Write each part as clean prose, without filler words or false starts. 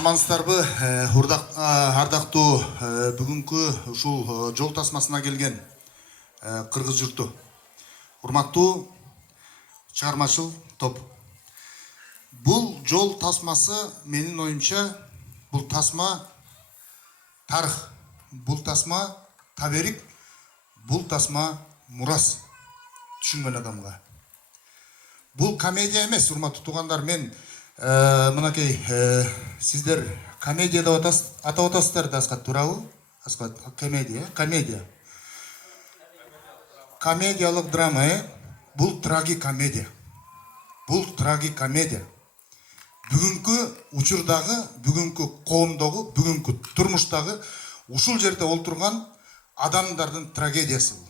Амансыздарбы, ардактуу бүгүнкү ушул жол тасмасына келген кыргыз журту. Урматтуу чыгармачыл топ. Бул жол тасмасы менин оюмча бул тасма тарых, бул тасма таберик, бул тасма мурас түшүнгөн адамга. Бул комедия эмес, урматтуу туугандар. Мен мынакей сиздер комедия деп атап атасыздар да, Аскат, туурабы? Аскат, комедия. Комедиялык драма, бул трагикомедия. Бул трагикомедия. Бүгүнкү учурдагы, бүгүнкү коомдогу, бүгүнкү турмуштагы ушул жерде олтурган адамдардын трагедиясы бул.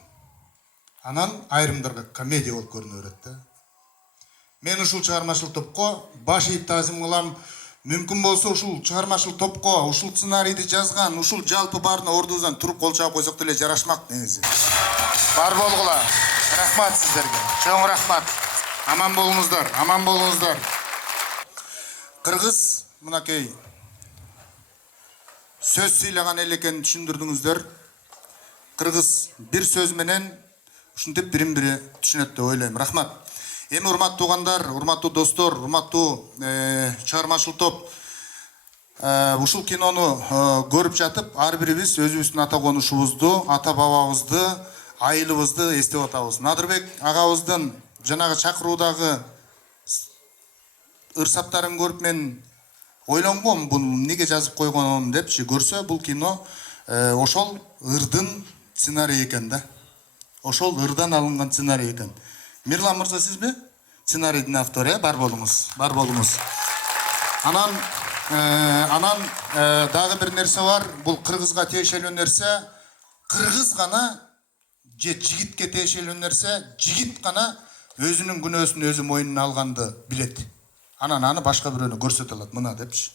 Анан айрымдарга комедия болуп көрүнө берет да. Мен ушул чыгармачыл топко баш ийип таазим кылам. Мүмкүн болсо ушул чыгармачыл топко ушул сценарийди жазган, ушул жалпы баарына ордубуздан туруп кол чаап койсок деле жарашмак негизи. Бар болгула. Рахмат сиздерге. Чоң рахмат. Аман болуңуздар, аман болуңуздар. Кыргыз мынакей сөз сыйлаган эл экенин түшүндүрдүңүздөр. Кыргыз бир сөз менен ушинтип бирин-бири түшүнөт деп ойлойм. Рахмат. Эми урматтуу туугандар, урматтуу достор, урматтуу чыгармачыл топ, ушул кинону көрүп жатып, ар бирибиз өзүбүздүн ата конушубузду, ата бабабызды, айылыбызды эстеп атабыз. Надырбек агабыздын жанагы чакыруудагы ырсаптарын көрүп мен ойлонгом, бул эмнеге жазып койгонун депчи. Көрсө бул кино ошол ырдын сценарий экен да. Ошол ырдан алынган сценарий экен. Мирлан мырза, сизби? Сценарийдин автору, бар болуңуз, бар болуңуз. Анан дагы бир нерсе бар. Бул кыргызга тиешелүү нерсе. Кыргыз гана же жигитке тиешелүү нерсе. Жигит гана өзүнүн күнөөсүн өзү мойнуна алганды билет. Анан аны башка бирөөнө көрсөтө алат, мына депчи.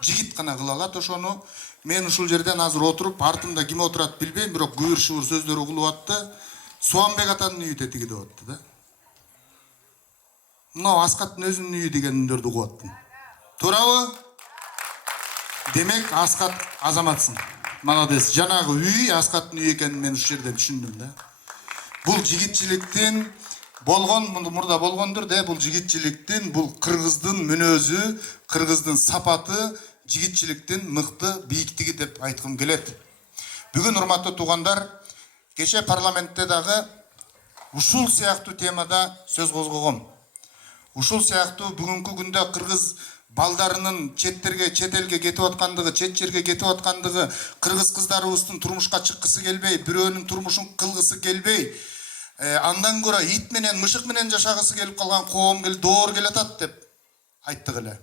Жигит гана кыла алат ошону. Мен ушул жерден азыр отуруп, артымда ким отурат билбейм, бирок күбүр-шыбыр сөздөр угулуп атты. Суамбек атанын үйү тетиги деп атты да. Мына Аскаттын өзүнүн үйү деген үндөрдү угуп аттым. Туурабы? Демек Аскат азаматсың. Молодец. Жанагы үй Аскаттын үйү экенин мен ушул жерден түшүндүм да. Бул жигитчиликтин болгон, мурда болгондур да, бул жигитчиликтин, бул кыргыздын мүнөзү, кыргыздын сапаты, жигитчиликтин мыкты бийиктиги деп айткым келет. Бүгүн урматтуу туугандар, кече парламентте дагы ушул сыяктуу темада сөз козгогом. Ушул сыяктуу бүгүнкү күндө кыргыз балдарынын чет элге кетип аткандыгы, чет жерге кетип аткандыгы, кыргыз кыздарыбыздын турмушка чыккысы келбей, бирөөнүн турмушун кылгысы келбей, андан көрө ит менен, мышык менен жашагысы келип калган коом доор келатат деп айттык эле.